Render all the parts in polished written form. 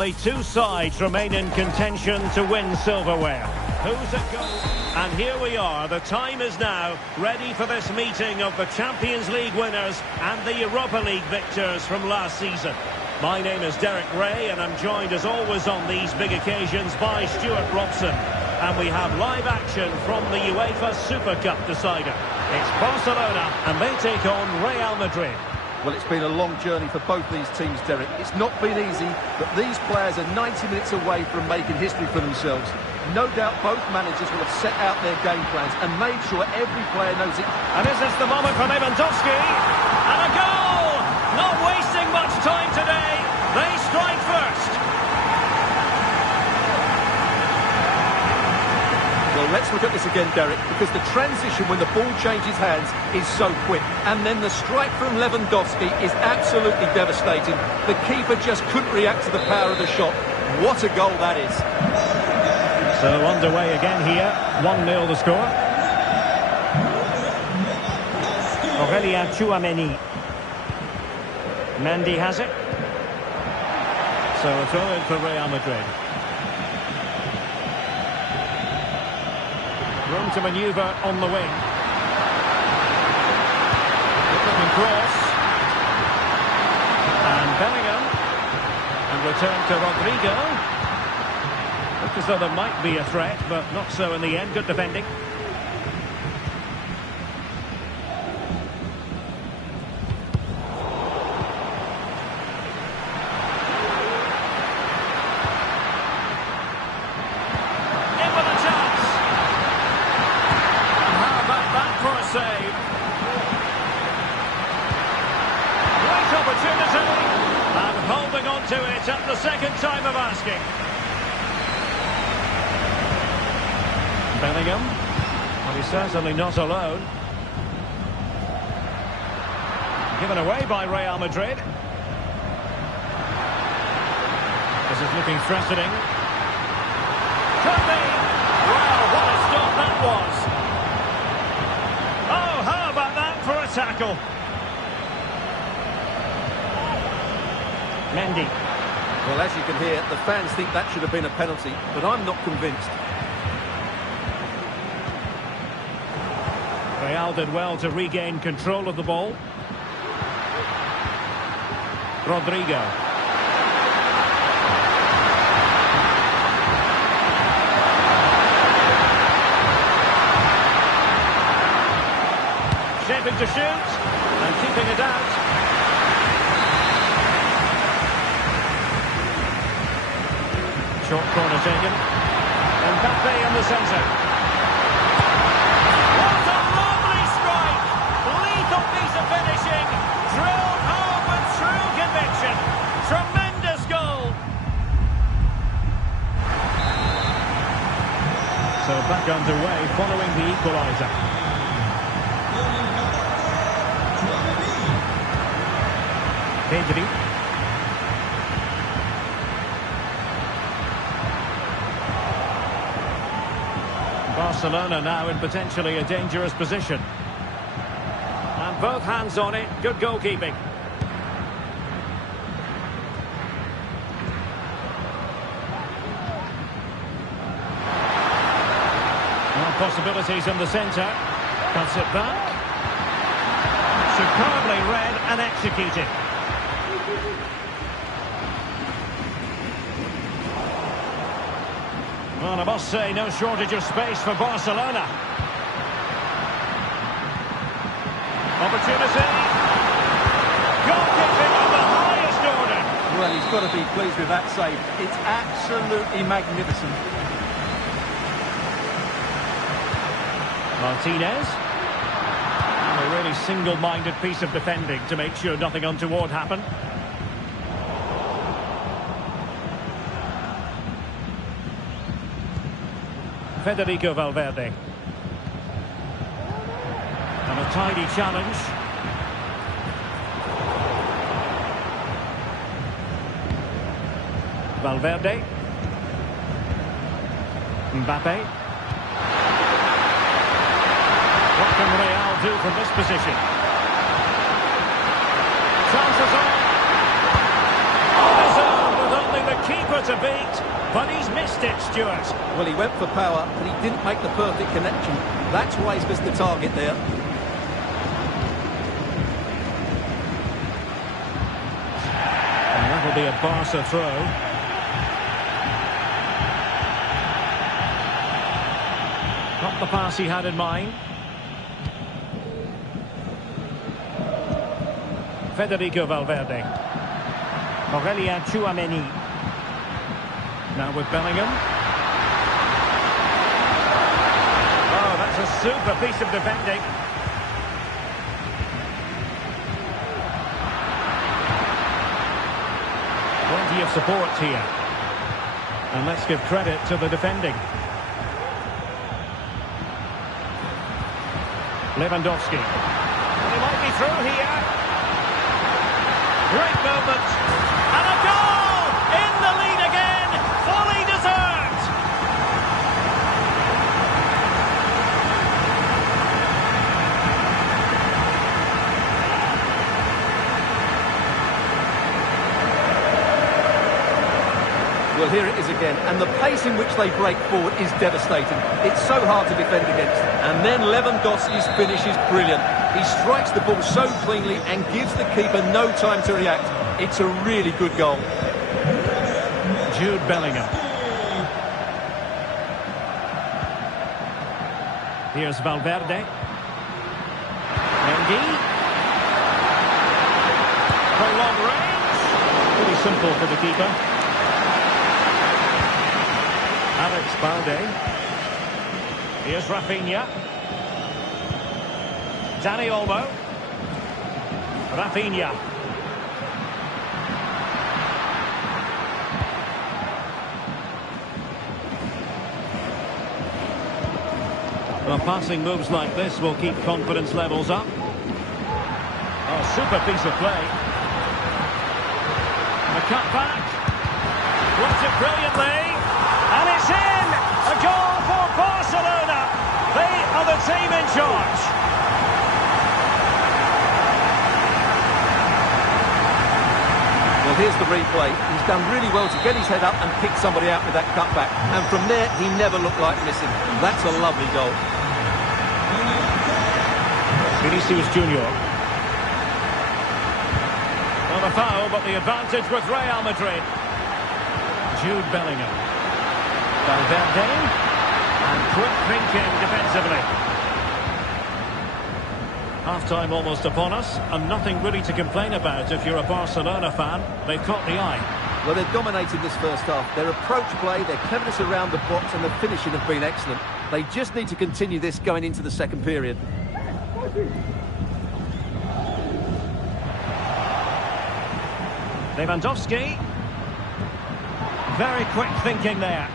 Only two sides remain in contention to win silverware. Who's at goal? And here we are. The time is now ready for this meeting of the Champions League winners and the Europa League victors from last season. My name is Derek Ray, and I'm joined as always on these big occasions by Stuart Robson. And we have live action from the UEFA Super Cup decider. It's Barcelona, and they take on Real Madrid. Well, it's been a long journey for both these teams, Derek. It's not been easy, but these players are 90 minutes away from making history for themselves. No doubt both managers will have set out their game plans and made sure every player knows it. And is this the moment for Lewandowski? And a goal! Not wasting much time today. They strike first. Well, let's look at this again, Derek, because the transition when the ball changes hands is so quick. And then the strike from Lewandowski is absolutely devastating. The keeper just couldn't react to the power of the shot. What a goal that is. So underway again here. 1-0 the score. Aurélien Tchouameni. Mendy has it. So a throw in for Real Madrid. Room to manoeuvre on the wing. Looking cross. And Bellingham. And return to Rodrigo. Looked as though there might be a threat, but not so in the end. Good defending. Save. Great opportunity, and holding on to it at the second time of asking. Bellingham, well, he's certainly not alone. Given away by Real Madrid. This is looking threatening. Could be. Wow, what a stop that was. For a tackle. Mendy. Well, as you can hear, the fans think that should have been a penalty, but I'm not convinced. Real did well to regain control of the ball. Rodrigo. Shaping to shoot, and keeping it out. Short corner taken. And Mbappe in the centre. What a lovely strike! Lethal piece of finishing. Drilled home with true conviction. Tremendous goal. So back underway following the equaliser. Pedri. Barcelona now in potentially a dangerous position. And both hands on it. Good goalkeeping. Well, possibilities in the centre. Cuts it back. Superbly read and executed. Well, I must say, no shortage of space for Barcelona. Opportunity. Goalkeeping of the highest order. Well, he's got to be pleased with that save. It's absolutely magnificent. Martinez. And a really single-minded piece of defending to make sure nothing untoward happened. Federico Valverde. And a tidy challenge. Valverde. Mbappe. What can Real do from this position? Chances on. On his own with only the keeper to beat, but he's missed it, Stuart. Well, he went for power, but he didn't make the perfect connection. That's why he's missed the target there. And that'll be a Barca throw. Not the pass he had in mind. Federico Valverde. Aurelien Tchouameni. Now with Bellingham. Oh, that's a super piece of defending. Plenty of support here. And let's give credit to the defending. Lewandowski. Well, he might be through here. Great moment. And a goal! In the lead again. Fully deserved. Well, here it is again, and the pace in which they break forward is devastating. It's so hard to defend against. And then Lewandowski's finish is brilliant. He strikes the ball so cleanly and gives the keeper no time to react. It's a really good goal. Jude Bellingham. Here's Valverde. Mendy. For long range. Pretty simple for the keeper. Alex Balde. Here's Rafinha. Dani Olmo. Rafinha. Well, passing moves like this will keep confidence levels up. Oh, super piece of play. A cut back. Blocked it brilliantly. And it's in! A goal for Barcelona. They are the team in charge. Well, here's the replay. He's done really well to get his head up and pick somebody out with that cutback. And from there, he never looked like missing. That's a lovely goal. Vinicius Junior. Well, a foul, but the advantage with Real Madrid. Jude Bellingham. Valverde. And quick thinking defensively. Half-time almost upon us, and nothing really to complain about if you're a Barcelona fan. They've caught the eye. Well, they've dominated this first half. Their approach play, their cleverness around the box and the finishing have been excellent. They just need to continue this going into the second period. Lewandowski. Very quick thinking there.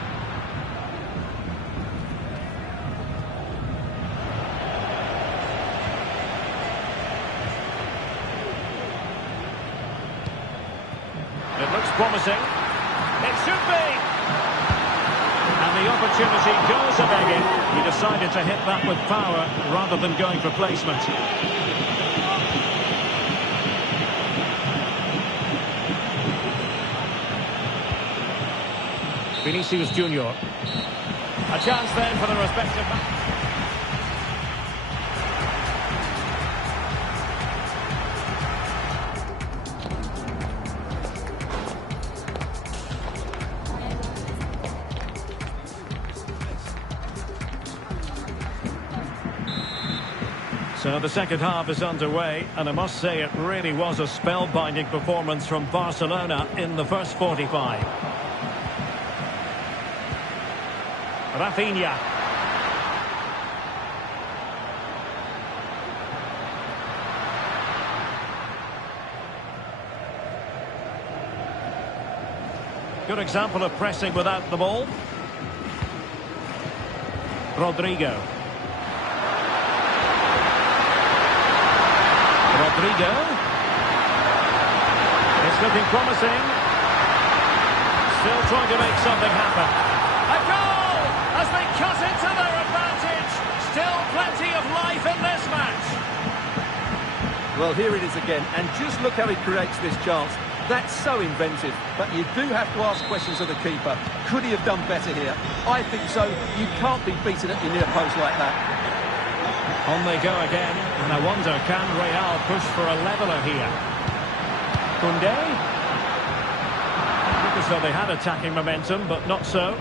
It looks promising. It should be. And the opportunity goes a-begging. He decided to hit that with power rather than going for placement. Vinicius Junior. A chance then for the respective match. So the second half is underway, and I must say it really was a spellbinding performance from Barcelona in the first 45. Rafinha. Good example of pressing without the ball. Rodrigo. It's looking promising. Still trying to make something happen. A goal as they cut into their advantage. Still plenty of life in this match. Well, here it is again, and just look how he creates this chance. That's so inventive, but you do have to ask questions of the keeper. Could he have done better here? I think so. You can't be beaten at your near post like that. On they go again, and I wonder, can Real push for a leveller here? Koundé? Look as though they had attacking momentum, but not so.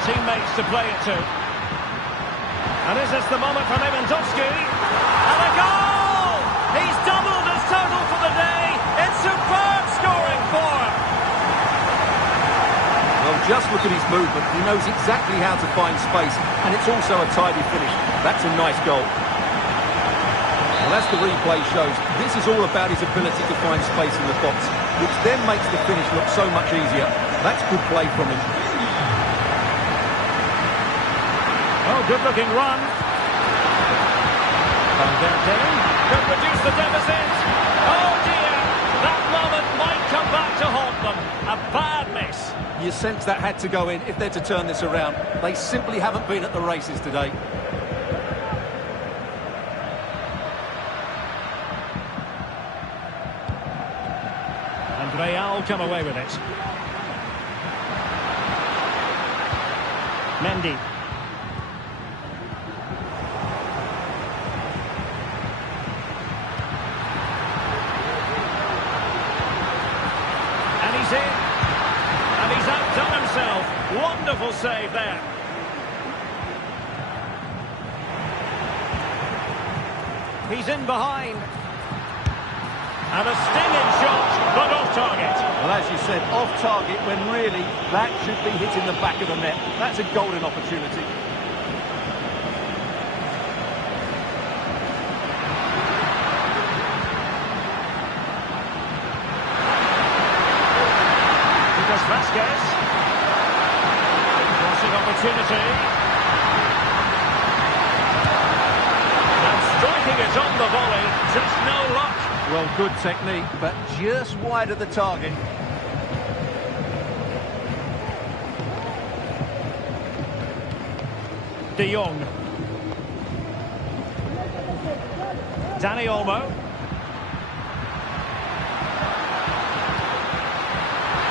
Teammates to play it to. And is this the moment for Lewandowski? And a goal! He's doubled his total for the day. It's superb scoring form. Well, just look at his movement. He knows exactly how to find space, and it's also a tidy finish. That's a nice goal. Well, as the replay shows, this is all about his ability to find space in the box, which then makes the finish look so much easier. That's good play from him. Oh, good-looking run. Valverde could reduce the deficit. Oh, dear. That moment might come back to haunt them. A bad miss. You sense that had to go in if they're to turn this around. They simply haven't been at the races today. And Real come away with it. Mendy. In. And he's outdone himself. Wonderful save there. He's in behind. And a stinging shot, but off target. Well, as you said, off target when really that should be hitting the back of the net. That's a golden opportunity. Vasquez. Crossing opportunity. And striking it on the volley. Just no luck. Well, good technique, but just wide of the target. De Jong. Dani Olmo.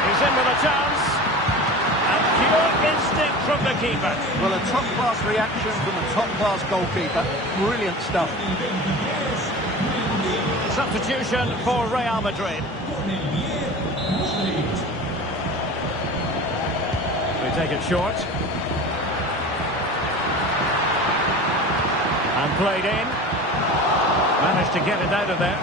He's in with a chance. And pure instinct from the keeper. Well, a top-class reaction from a top-class goalkeeper. Brilliant stuff. Substitution for Real Madrid. We take it short. And played in. Managed to get it out of there.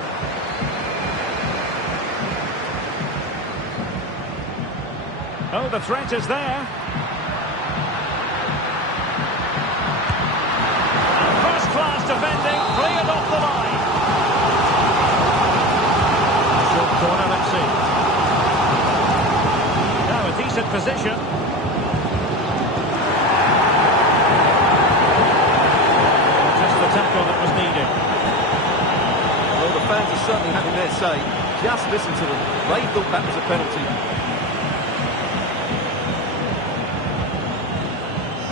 Oh, the threat is there. And first-class defending, cleared off the line. Short corner, let's see. Now a decent position. Just the tackle that was needed. Well, the fans are certainly having their say. Just listen to them. They thought that was a penalty.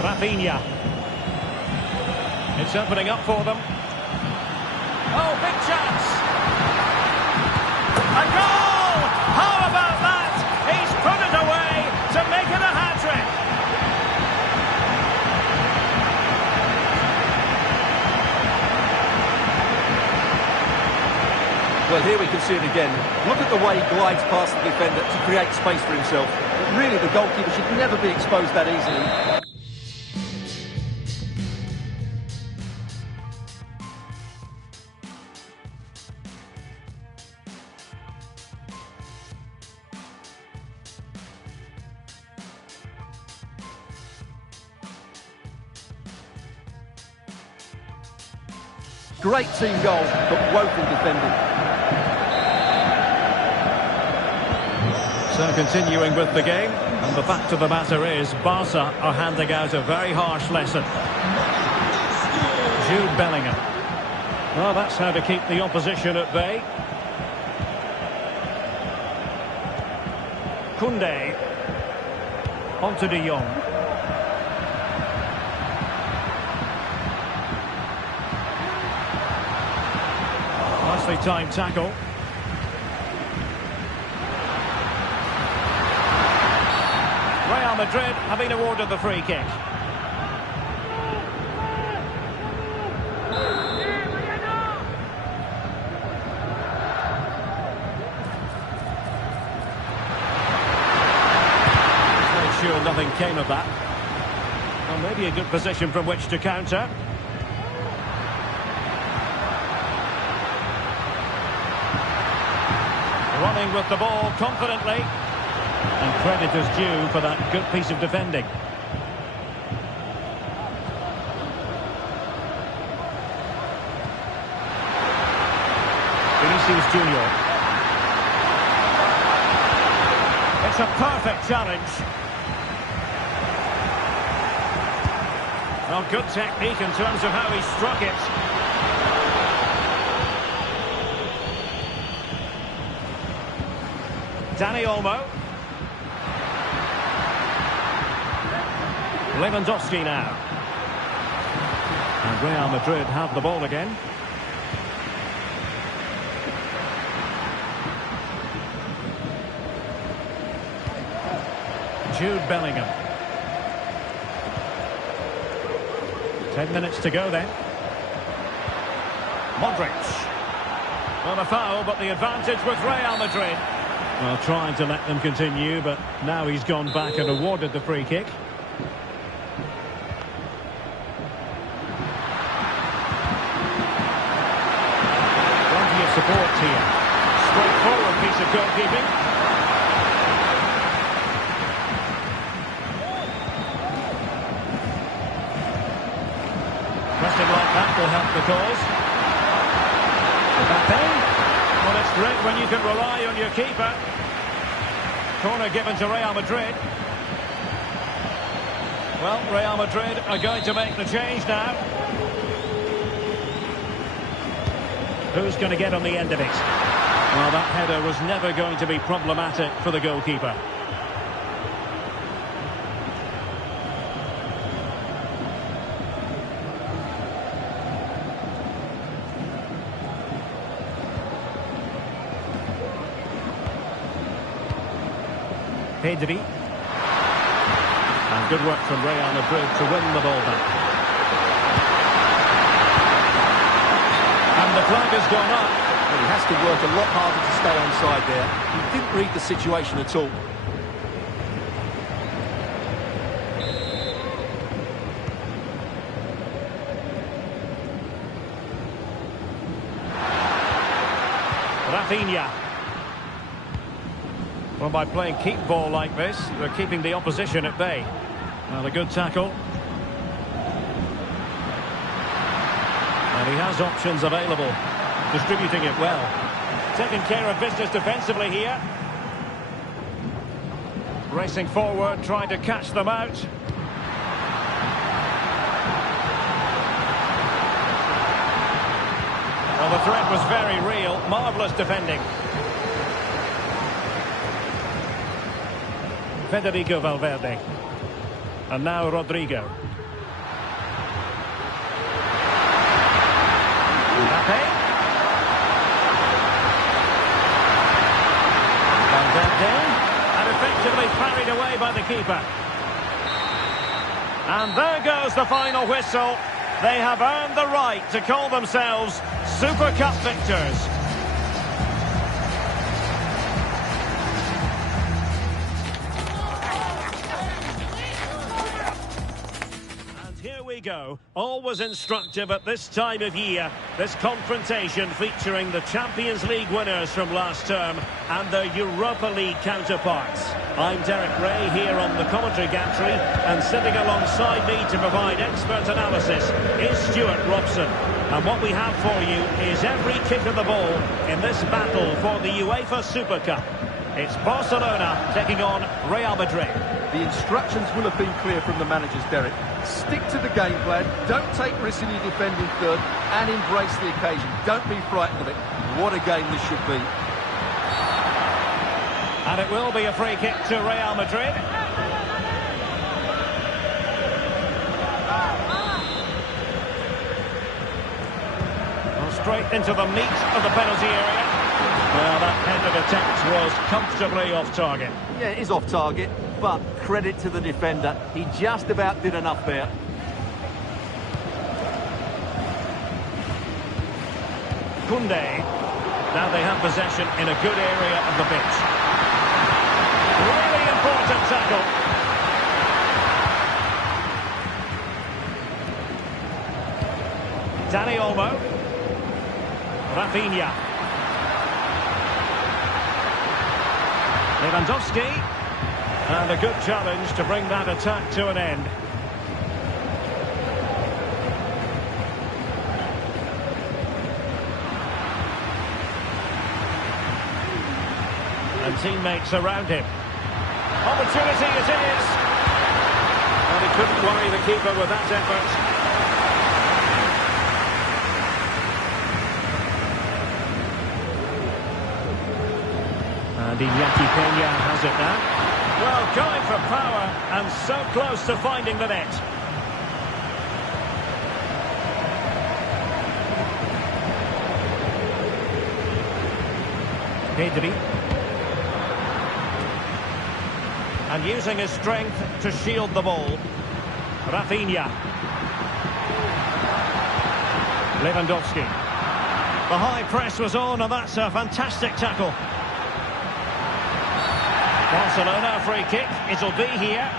Rafinha. It's opening up for them. Oh, big chance. A goal! How about that? He's put it away to make it a hat-trick. Well, here we can see it again. Look at the way he glides past the defender to create space for himself. But really, the goalkeeper should never be exposed that easily. Great team goal, but woeful defending. So continuing with the game, and the fact of the matter is, Barca are handing out a very harsh lesson. Jude Bellingham. Well, that's how to keep the opposition at bay. Koundé. On to De Jong. Nicely timed tackle. Real Madrid have been awarded the free kick. Sure nothing came of that. Well, maybe a good position from which to counter. Running with the ball confidently. And credit is due for that good piece of defending. Vinicius Junior. It's a perfect challenge. Well, good technique in terms of how he struck it. Dani Olmo. Lewandowski now. And Real Madrid have the ball again. Jude Bellingham. 10 minutes to go then. Modric. Well, a foul, but the advantage with Real Madrid. Well, trying to let them continue, but now he's gone back and awarded the free kick. Plenty of support here. Straightforward piece of goalkeeping. Pressing like that will help the cause. Mbappe. Well, it's great when you can rely on your keeper. Corner given to Real Madrid. Well, Real Madrid are going to make the change now. Who's going to get on the end of it? Well, that header was never going to be problematic for the goalkeeper. Pedri. And good work from Real Madrid to win the ball back. And the flag has gone up. Well, he has to work a lot harder to stay onside there. He didn't read the situation at all. Rafinha. Well, by playing keep ball like this, they're keeping the opposition at bay. Well, a good tackle. And he has options available. Distributing it well. Taking care of business defensively here. Racing forward, trying to catch them out. Well, the threat was very real. Marvellous defending. Federico Valverde. And now Rodrigo. Mbappe. Valverde. And effectively parried away by the keeper. And there goes the final whistle. They have earned the right to call themselves Super Cup victors. We go. Always instructive at this time of year. This confrontation featuring the Champions League winners from last term and their Europa League counterparts. I'm Derek Ray here on the commentary gantry, and sitting alongside me to provide expert analysis is Stuart Robson. And what we have for you is every kick of the ball in this battle for the UEFA Super Cup. It's Barcelona taking on Real Madrid. The instructions will have been clear from the managers, Derek. Stick to the game plan, don't take risks in your defending third, and embrace the occasion. Don't be frightened of it. What a game this should be. And it will be a free kick to Real Madrid. straight into the meat of the penalty area. Well, that headed attempt was comfortably off target. Yeah, it is off target, but credit to the defender. He just about did enough there. Koundé. Now they have possession in a good area of the pitch. Really important tackle. Dani Olmo. Rafinha. Lewandowski. And a good challenge to bring that attack to an end. And teammates around him. Opportunity it is. And he couldn't worry the keeper with that effort. And Iñaki Peña has it now. Well, going for power and so close to finding the net. Pedri. And using his strength to shield the ball. Rafinha. Lewandowski. The high press was on, and that's a fantastic tackle. Barcelona, a free kick. It'll be here.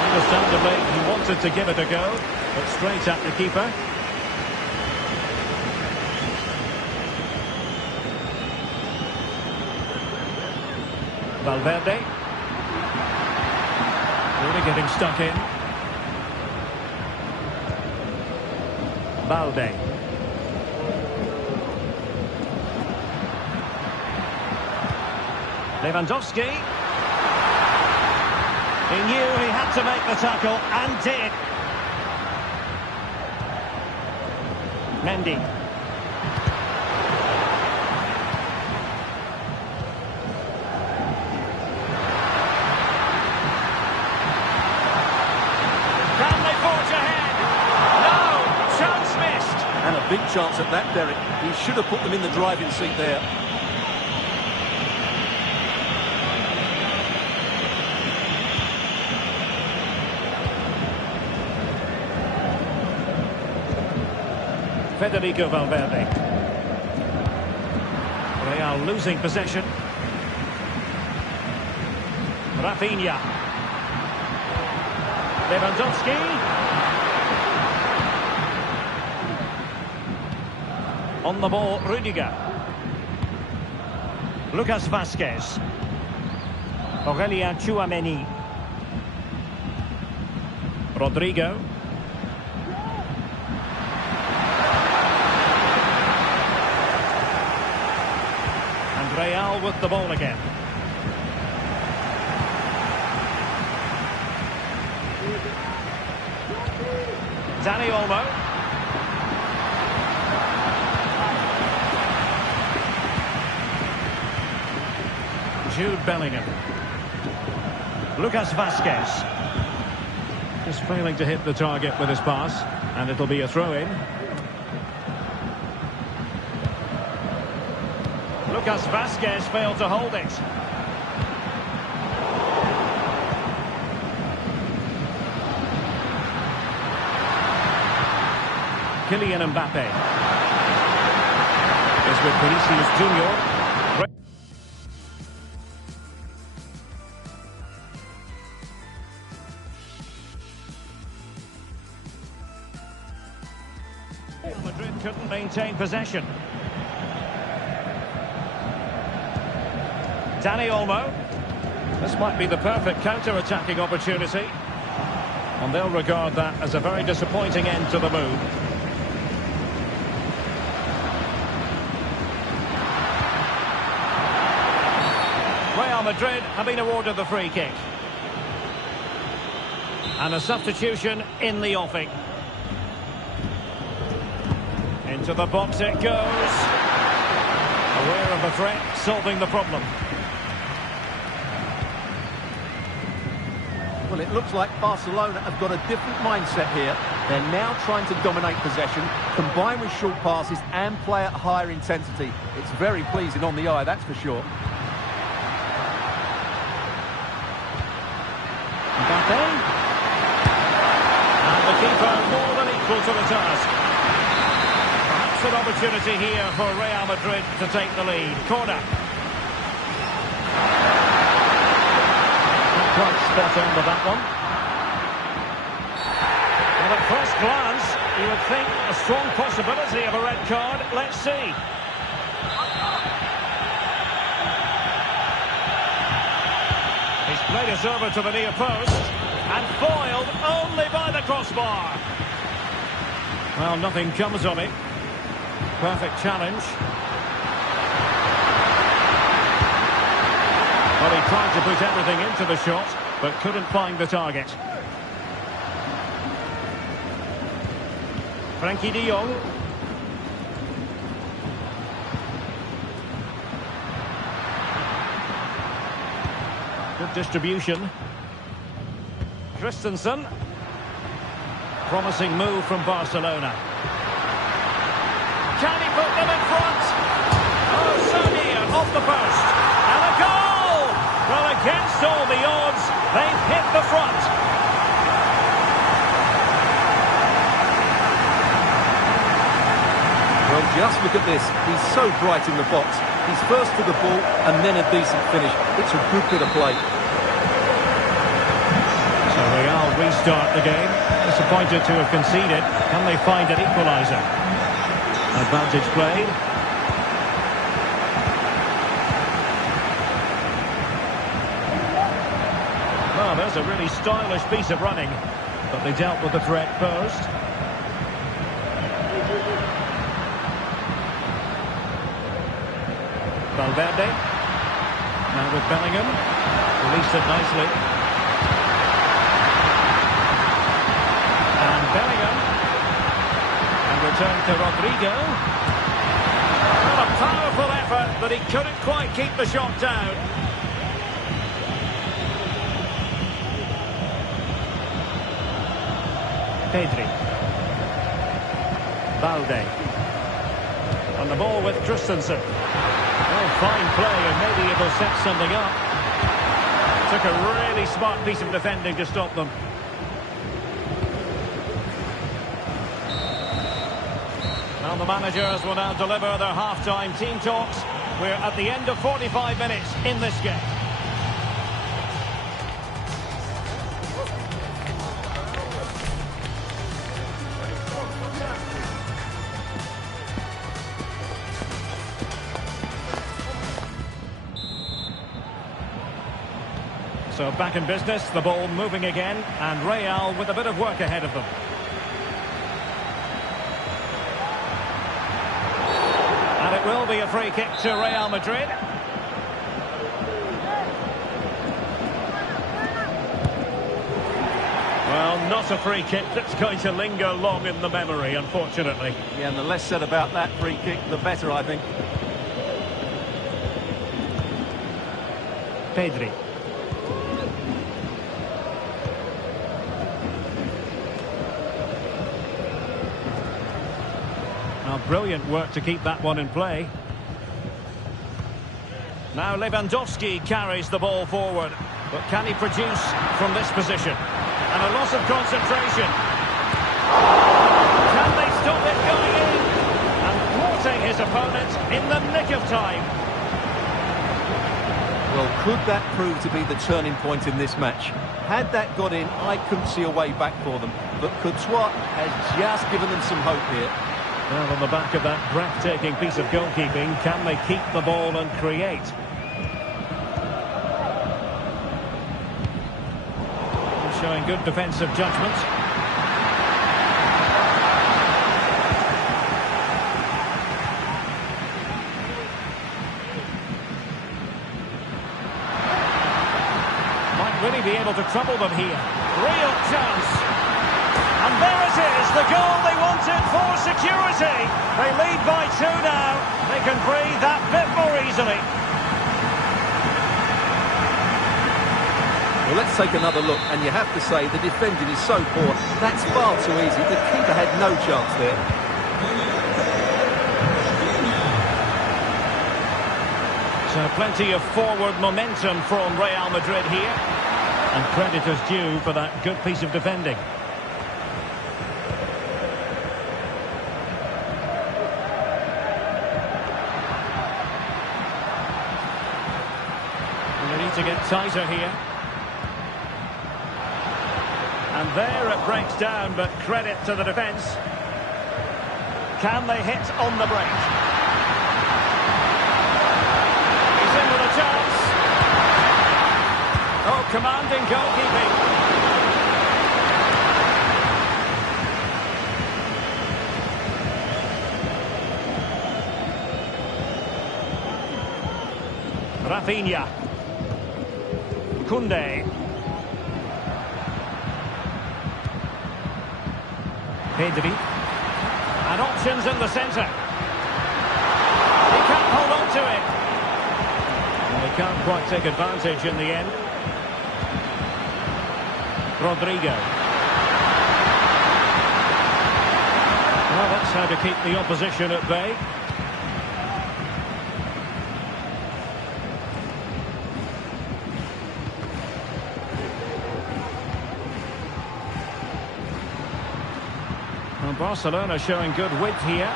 Understandably, he wanted to give it a go, but straight at the keeper. Valverde. Really getting stuck in. Balde. Lewandowski. He knew he had to make the tackle, and did. Mendy. And a big chance at that, Derek. He should have put them in the driving seat there. Federico Valverde. Real losing possession. Rafinha. Lewandowski. On the ball, Rudiger. Lucas Vazquez. Aurelien Tchouameni. Rodrigo. And Real with the ball again. Dani Olmo. Jude Bellingham. Lucas Vazquez. Just failing to hit the target with his pass. And it'll be a throw-in. Lucas Vazquez failed to hold it. Kylian Mbappe. Is with Vinicius Junior. Madrid couldn't maintain possession. Dani Olmo. This might be the perfect counter-attacking opportunity. And they'll regard that as a very disappointing end to the move. Real Madrid have been awarded the free kick. And a substitution in the offing. Into the box it goes. Aware of the threat, solving the problem. Well, it looks like Barcelona have got a different mindset here. They're now trying to dominate possession, combine with short passes and play at higher intensity. It's very pleasing on the eye, that's for sure. Mbappe. And the keeper more than equal to the task. Perhaps an opportunity here for Real Madrid to take the lead. Corner. Not quite spot on with that one. Well, at first glance, you would think a strong possibility of a red card. Let's see. He's played us over to the near post. And foiled only by the crossbar. Well, nothing comes of it. Perfect challenge. Well, he tried to put everything into the shot, but couldn't find the target. Frankie de Jong. Good distribution. Christensen. Promising move from Barcelona. Can he put them in front? Oh, so near, off the post. And a goal! Well, against all the odds, they've hit the front. Well, just look at this. He's so bright in the box. He's first to the ball and then a decent finish. It's a good bit of play. So Real restart the game. Disappointed to have conceded. Can they find an equaliser? Advantage played. Well, there's a really stylish piece of running, but they dealt with the threat posed. Valverde. Now with Bellingham. Released it nicely. Bellingham, and return to Rodrigo. What a powerful effort, but he couldn't quite keep the shot down. Pedri. Balde. On the ball with Christensen. Well, fine play, and maybe it'll set something up. Took a really smart piece of defending to stop them. Well, the managers will now deliver their half-time team talks. We're at the end of 45 minutes in this game. So back in business, the ball moving again, and Real with a bit of work ahead of them. And it will be a free kick to Real Madrid. Well, not a free kick that's going to linger long in the memory, unfortunately. Yeah, and the less said about that free kick, the better, I think. Pedri. Brilliant work to keep that one in play. Now Lewandowski carries the ball forward. But can he produce from this position? And a loss of concentration. Can they stop it going in? And thwarting his opponent in the nick of time. Well, could that prove to be the turning point in this match? Had that got in, I couldn't see a way back for them. But Courtois has just given them some hope here. Well, on the back of that breathtaking piece of goalkeeping, can they keep the ball and create? Showing good defensive judgment. Might really be able able to trouble them here. Real chance. And there it is, the goal they wanted for security. They lead by 2 now. They can breathe that bit more easily. Well, let's take another look, and you have to say the defending is so poor. That's far too easy. The keeper had no chance there. So plenty of forward momentum from Real Madrid here. And credit is due for that good piece of defending. And they need to get tighter here. And there it breaks down, but credit to the defence. Can they hit on the break? He's in with a chance. Oh, commanding goalkeeping. Rafinha. Koundé. Pedri. And options in the centre. He can't hold on to it. And they can't quite take advantage in the end. Rodrigo. Well, that's how to keep the opposition at bay. Well, Barcelona showing good width here.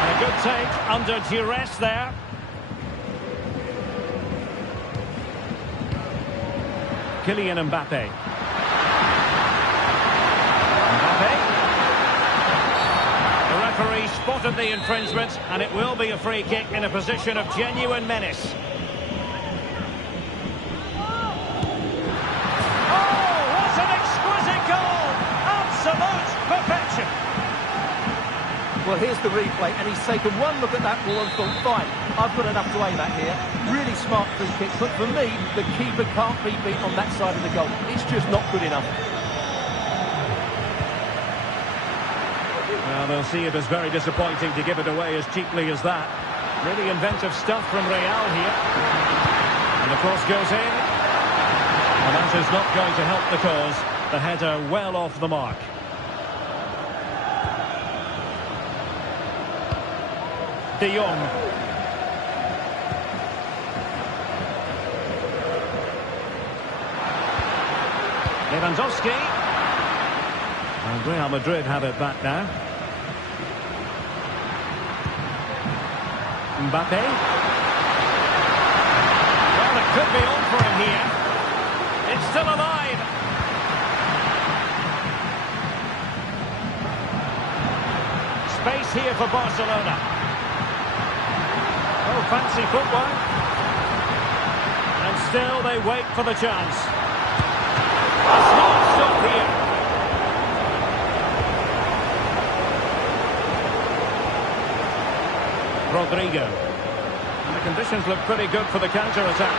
And a good take under duress there. Kylian Mbappe. Mbappe. The referee spotted the infringement, and it will be a free kick in a position of genuine menace. Perfection. Well, here's the replay, and he's taken one look at that ball and thought, fine, I've got enough to aim at here. Really smart free kick, but for me, the keeper can't be beat on that side of the goal. It's just not good enough. Well, they'll see it as very disappointing to give it away as cheaply as that. Really inventive stuff from Real here. And the cross goes in. And that is not going to help the cause. The header well off the mark. De Jong. Lewandowski. And Real Madrid have it back now. Mbappe. Well, it could be on for him here. It's still alive. Space here for Barcelona. Oh, fancy footwork. And still they wait for the chance. A smart stop here. Rodrigo. And the conditions look pretty good for the counter-attack.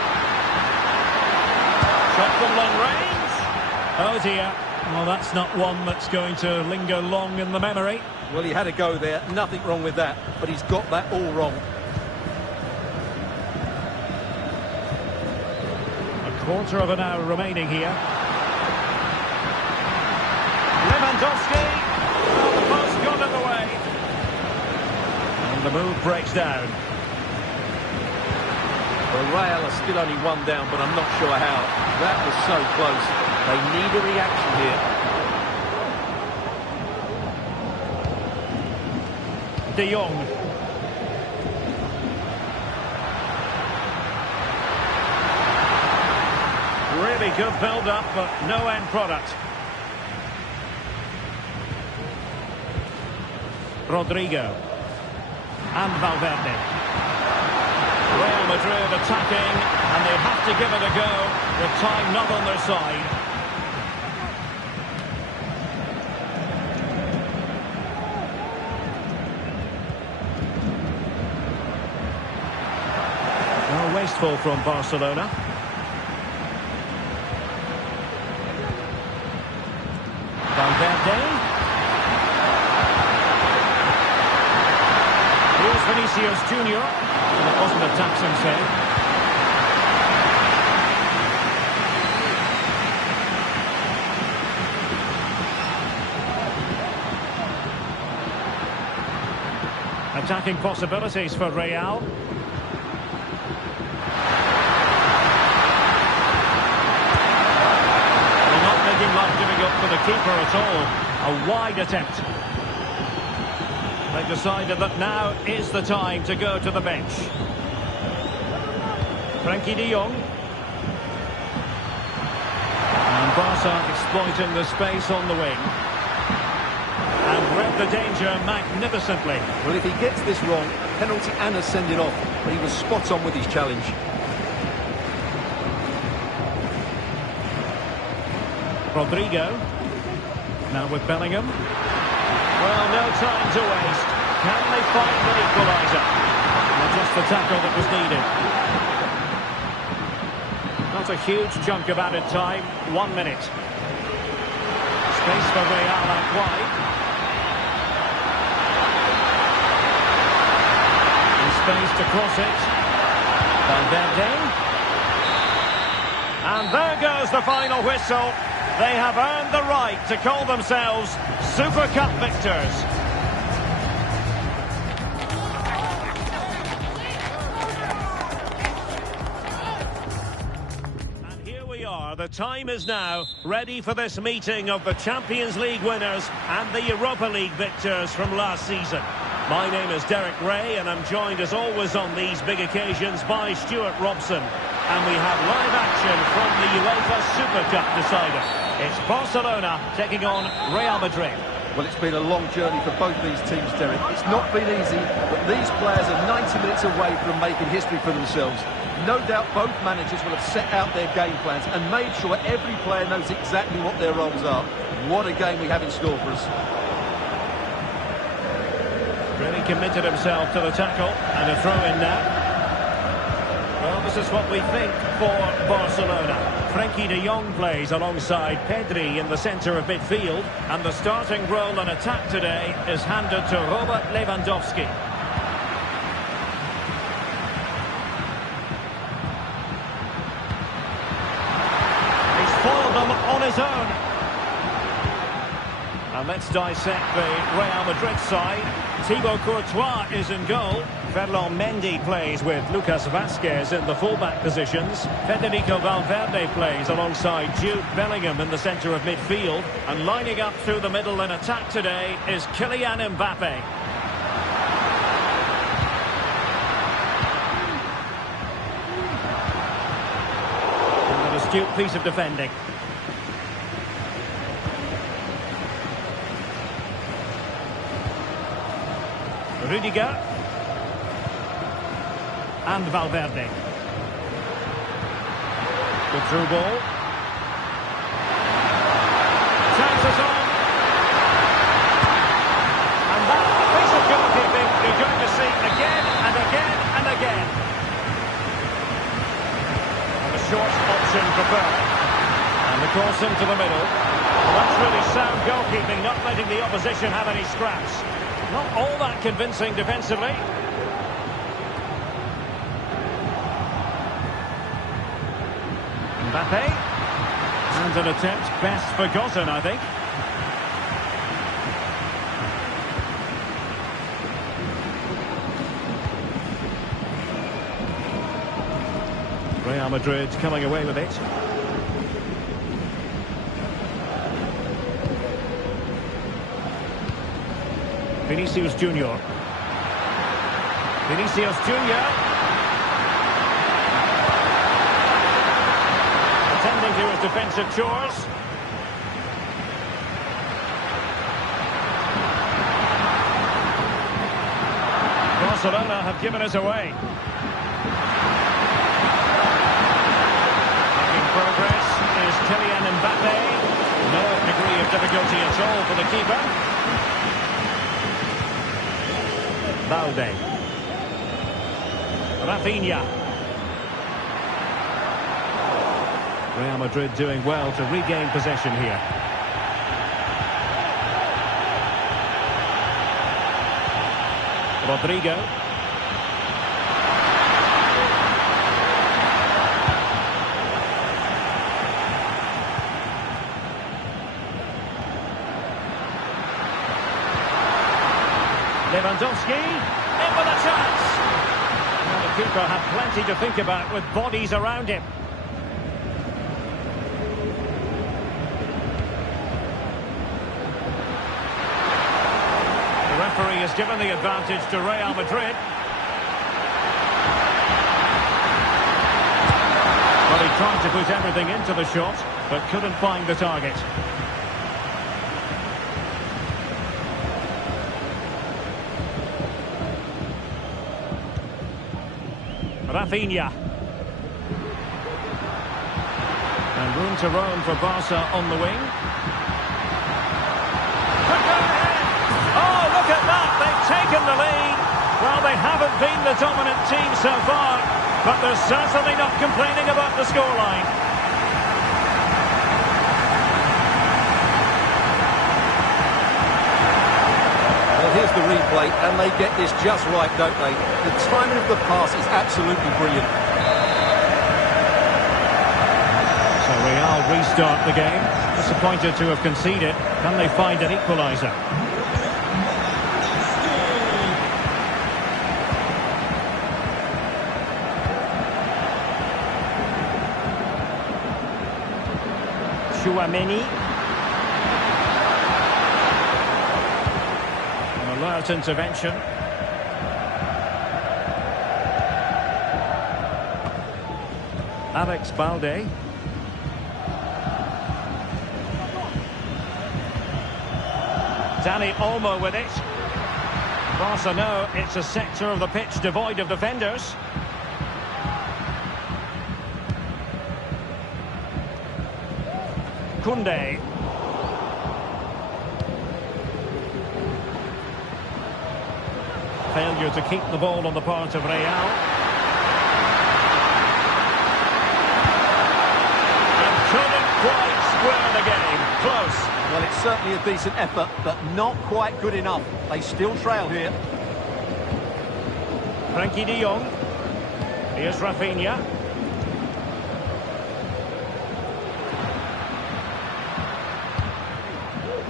Shot from long range. Oh dear. Well, that's not one that's going to linger long in the memory. Well, he had a go there. Nothing wrong with that. But he's got that all wrong. Quarter of an hour remaining here. Lewandowski. Well, the post got in the way. And the move breaks down. Well, Real are still only one down, but I'm not sure how. That was so close. They need a reaction here. De Jong. Really good build-up, but no end product. Rodrigo. And Valverde. Real Madrid attacking, and they have to give it a go, with time not on their side. Well, wasteful from Barcelona. Vinicius Junior. And it wasn't a taxing save. Attacking possibilities for Real. Well, not making life difficult for the keeper at all. A wide attempt. They decided that now is the time to go to the bench. Frenkie de Jong. And Barca exploiting the space on the wing. And read the danger magnificently. Well, if he gets this wrong, penalty and a sending off. But he was spot on with his challenge. Rodrigo. Now with Bellingham. Well, no time to waste. Can they find an equaliser? Well, just the tackle that was needed. Not a huge chunk of added time. 1 minute. Space for Real out wide. Space to cross it. Valverde. And there goes the final whistle. They have earned the right to call themselves Super Cup victors. And here we are. The time is now ready for this meeting of the Champions League winners and the Europa League victors from last season. My name is Derek Ray, and I'm joined as always on these big occasions by Stuart Robson. And we have live action from the UEFA Super Cup decider. It's Barcelona taking on Real Madrid. Well, it's been a long journey for both these teams, Derek. It's not been easy, but these players are 90 minutes away from making history for themselves. No doubt both managers will have set out their game plans and made sure every player knows exactly what their roles are. What a game we have in store for us. Really committed himself to the tackle, and a throw-in now. Well, this is what we think for Barcelona. Frenkie de Jong plays alongside Pedri in the centre of midfield, and the starting role in attack today is handed to Robert Lewandowski. He's foiled them on his own. And let's dissect the Real Madrid side. Thibaut Courtois is in goal. Ferland Mendy plays with Lucas Vazquez in the fullback positions. Federico Valverde plays alongside Jude Bellingham in the centre of midfield. And lining up through the middle in attack today is Kylian Mbappe. And an astute piece of defending. Rudiger. And Valverde. Good through ball. Chances on. And that piece of goalkeeping you're going to see again and again and again. And a short option preferred. And the cross into the middle. Well, that's really sound goalkeeping, not letting the opposition have any scraps. Not all that convincing defensively. Mbappe. And an attempt best forgotten, I think. Real Madrid coming away with it. Vinicius Junior. Vinicius Junior. Attending to his defensive chores. Barcelona have given us away. Making progress is Kylian Mbappe. No degree of difficulty at all for the keeper. Valde. Rafinha. Real Madrid doing well to regain possession here. Rodrigo. Lewandowski, in with a chance. Well, the keeper had plenty to think about with bodies around him. The referee has given the advantage to Real Madrid. Well, he tried to put everything into the shot, but couldn't find the target. Rafinha. And room to roam for Barca on the wing. Could go ahead. Oh, look at that. They've taken the lead. Well, they haven't been the dominant team so far, but they're certainly not complaining about the scoreline. Here's the replay, and they get this just right, don't they? The timing of the pass is absolutely brilliant. So Real restart the game. Disappointed to have conceded. Can they find an equaliser? Chouameni. Alert intervention. Alex Balde. Dani Olmo with it. Barca know it's a sector of the pitch devoid of defenders. Koundé. Failure to keep the ball on the part of Real. And couldn't quite square the game. Close. Well, it's certainly a decent effort, but not quite good enough. They still trail here. Frenkie de Jong. Here's Rafinha.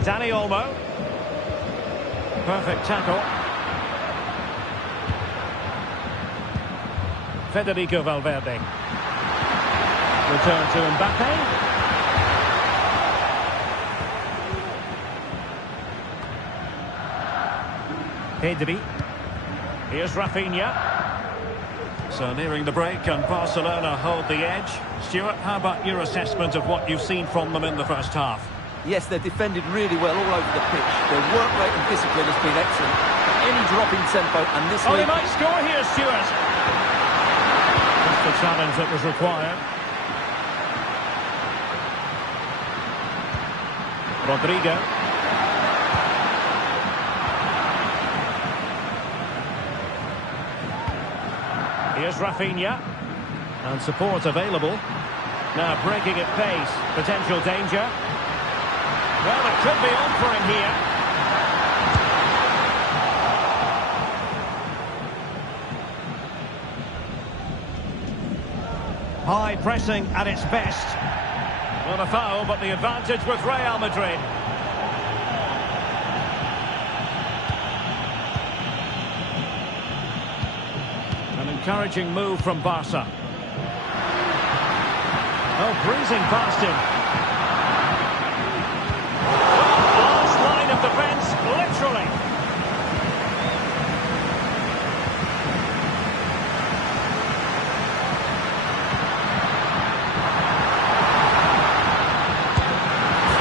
Dani Olmo. Perfect tackle. Federico Valverde. Return to Mbappe. Pedri. Here's Rafinha. So nearing the break, and Barcelona hold the edge. Stuart, how about your assessment of what you've seen from them in the first half? Yes, they've defended really well all over the pitch. Their work rate and discipline has been excellent. Any drop in tempo, and this Oh, lead... they might score here, Stuart. That's the challenge that was required. Rodrigo. Here's Rafinha. And support available. Now breaking at pace. Potential danger. Well, it could be on for him here. High pressing at its best. Not a foul, but the advantage with Real Madrid. An encouraging move from Barca. Oh, breezing past him. Last line of defence, literally.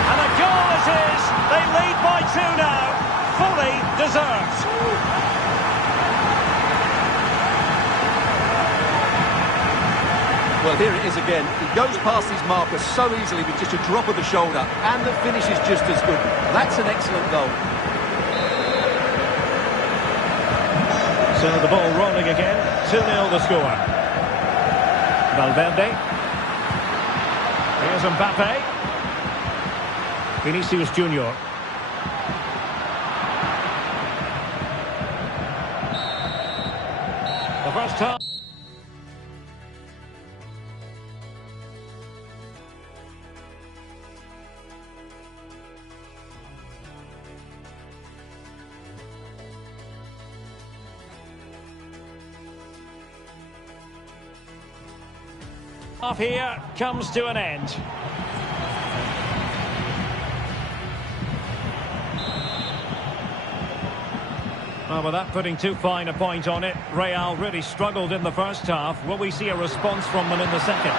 And a goal it is. They lead by 2 now. Fully deserved. Well, here it is again. He goes past his marker so easily with just a drop of the shoulder, and the finish is just as good. That's an excellent goal. So the ball rolling again. 2-0 the score. Valverde. Here's Mbappe. Vinicius Junior. The first half. Off here comes to an end. Well, without putting too fine a point on it, Real really struggled in the first half. Will we see a response from them in the second?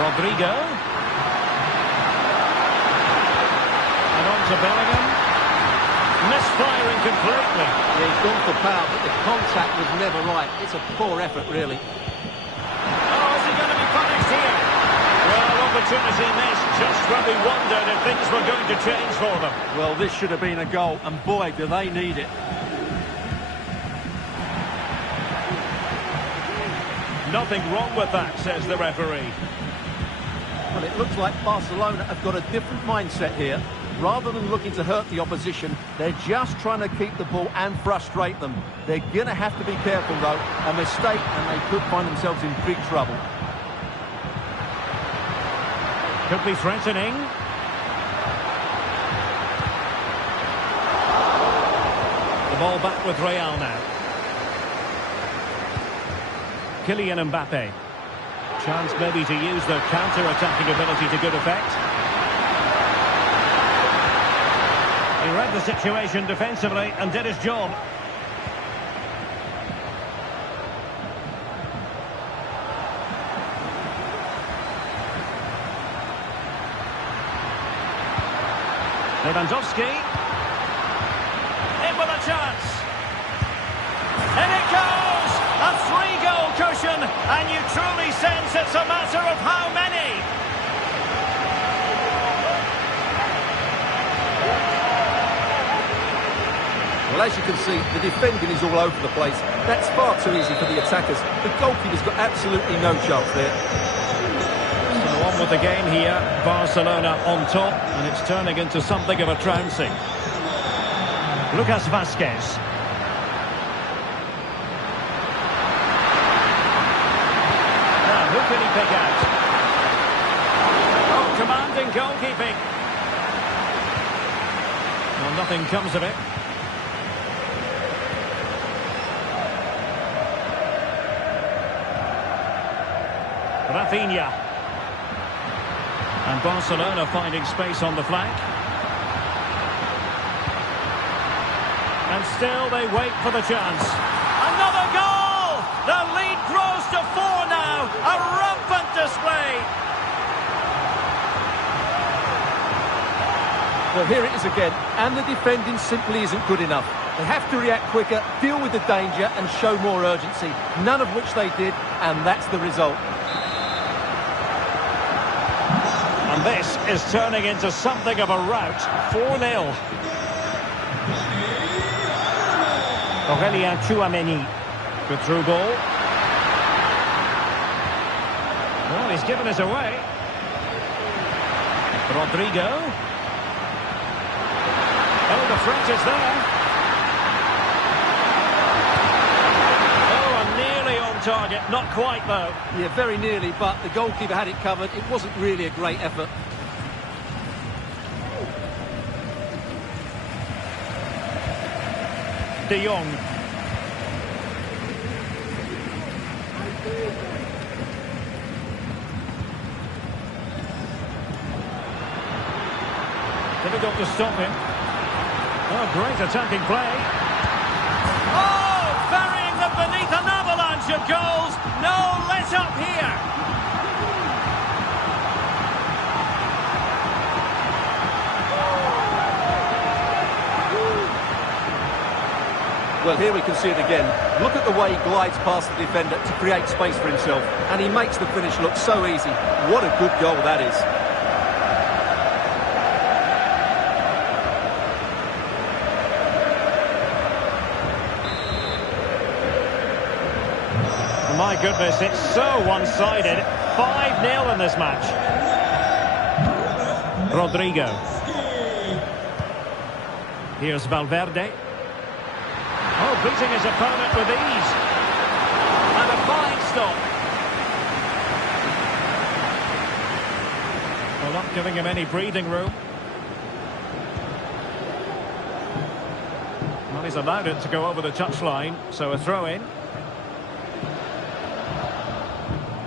Rodrigo. And on to Bellingham. Misfiring completely. Yeah, he's gone for power, but the contact was never right. It's a poor effort, really. Oh, is he going to be punished here? Well, opportunity missed just when we wondered if things were going to change for them. Well, this should have been a goal, and boy, do they need it. Nothing wrong with that, says the referee. Well, it looks like Barcelona have got a different mindset here. Rather than looking to hurt the opposition, they're just trying to keep the ball and frustrate them. They're going to have to be careful, though. A mistake, and they could find themselves in big trouble. Could be threatening. The ball back with Real now. Kylian Mbappe. Chance maybe to use their counter-attacking ability to good effect. He read the situation defensively and did his job. Lewandowski. In with a chance. And it goes! A 3-goal cushion, and you truly sense it's a matter of how many. Well, as you can see, the defending is all over the place. That's far too easy for the attackers. The goalkeeper's got absolutely no chance there. So on with the game here. Barcelona on top, and it's turning into something of a trouncing. Lucas Vazquez. Now, who can he pick out? Oh, commanding goalkeeping. Well, nothing comes of it. Rafinha. And Barcelona finding space on the flank. And still they wait for the chance. Another goal! The lead grows to 4 now. A rampant display. Well, here it is again, and the defending simply isn't good enough. They have to react quicker, deal with the danger, and show more urgency. None of which they did, and that's the result. And this is turning into something of a rout. 4-0. Aurélien Tchouameni. Good through ball. Well, he's given us away. Rodrigo. Oh, the threat is there. Oh, and nearly on target. Not quite, though. Yeah, very nearly, but the goalkeeper had it covered. It wasn't really a great effort. De Jong. Difficult to stop him. Oh, great attacking play. Oh, burying them beneath an avalanche of goals. No let up here. Well, here we can see it again. Look at the way he glides past the defender to create space for himself. And he makes the finish look so easy. What a good goal that is. My goodness, it's so one-sided. 5-0 in this match. Rodrigo. Here's Valverde. Oh, beating his opponent with ease. And a fine stop. Well, not giving him any breathing room. Well, he's allowed it to go over the touchline, so a throw-in.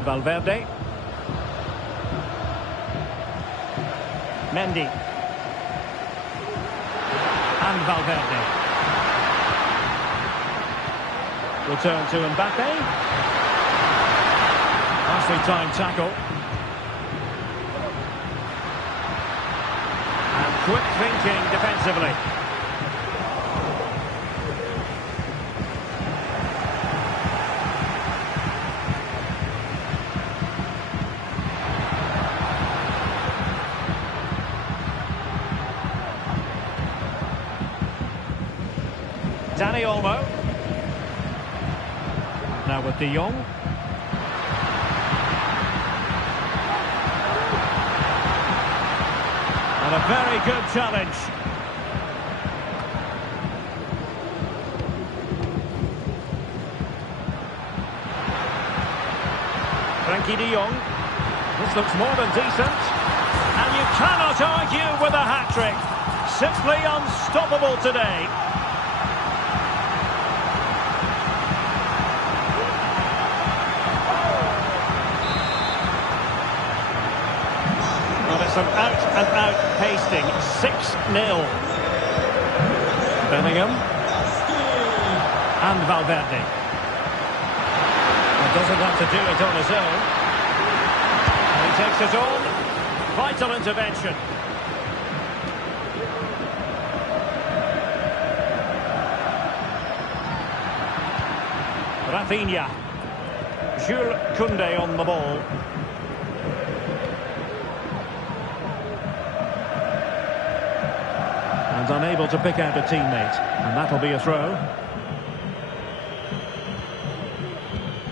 Valverde. Mendy. And Valverde. Return to Mbappe. Nicely timed tackle. And quick thinking defensively. Dani Olmo. Now with De Jong. And a very good challenge. Frankie De Jong. This looks more than decent. And you cannot argue with a hat-trick. Simply unstoppable today. Some out-and-out pasting. 6-0. Bellingham. And Valverde. He doesn't have to do it on his own. He takes it on. Vital intervention. Rafinha. Jules Koundé on the ball. And unable to pick out a teammate. And that'll be a throw.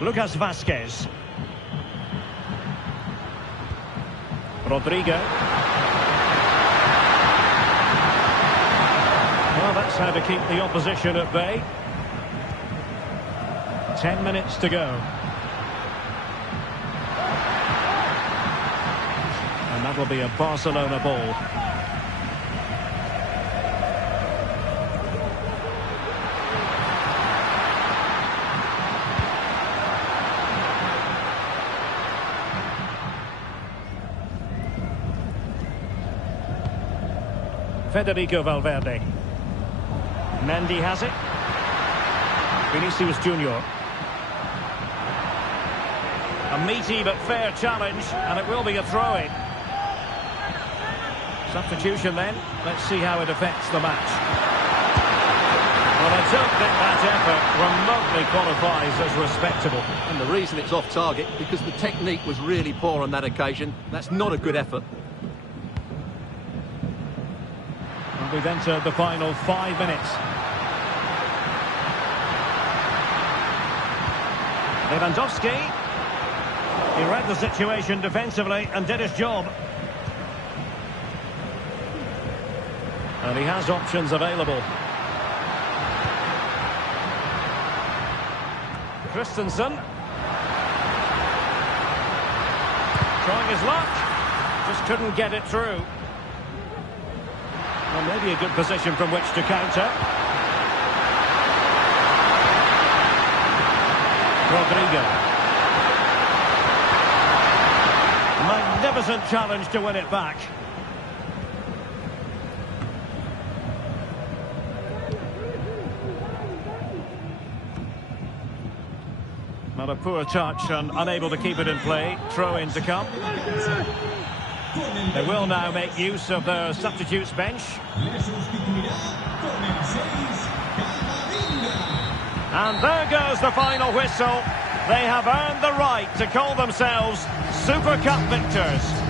Lucas Vazquez. Rodrigo. Well, that's how to keep the opposition at bay. 10 minutes to go. And that'll be a Barcelona ball. Federico Valverde. Mendy has it. Vinicius Junior. A meaty but fair challenge, and it will be a throw-in. Substitution then. Let's see how it affects the match. Well, I don't think that effort remotely qualifies as respectable. And the reason it's off target, because the technique was really poor on that occasion. That's not a good effort. We've entered the final 5 minutes. Lewandowski. He read the situation defensively and did his job. And he has options available. Christensen. Trying his luck. Just couldn't get it through. Well, maybe a good position from which to counter. Rodrigo. Magnificent challenge to win it back. Not a poor touch and unable to keep it in play. Throw in to come. They will now make use of their substitutes bench. And there goes the final whistle. They have earned the right to call themselves Super Cup victors.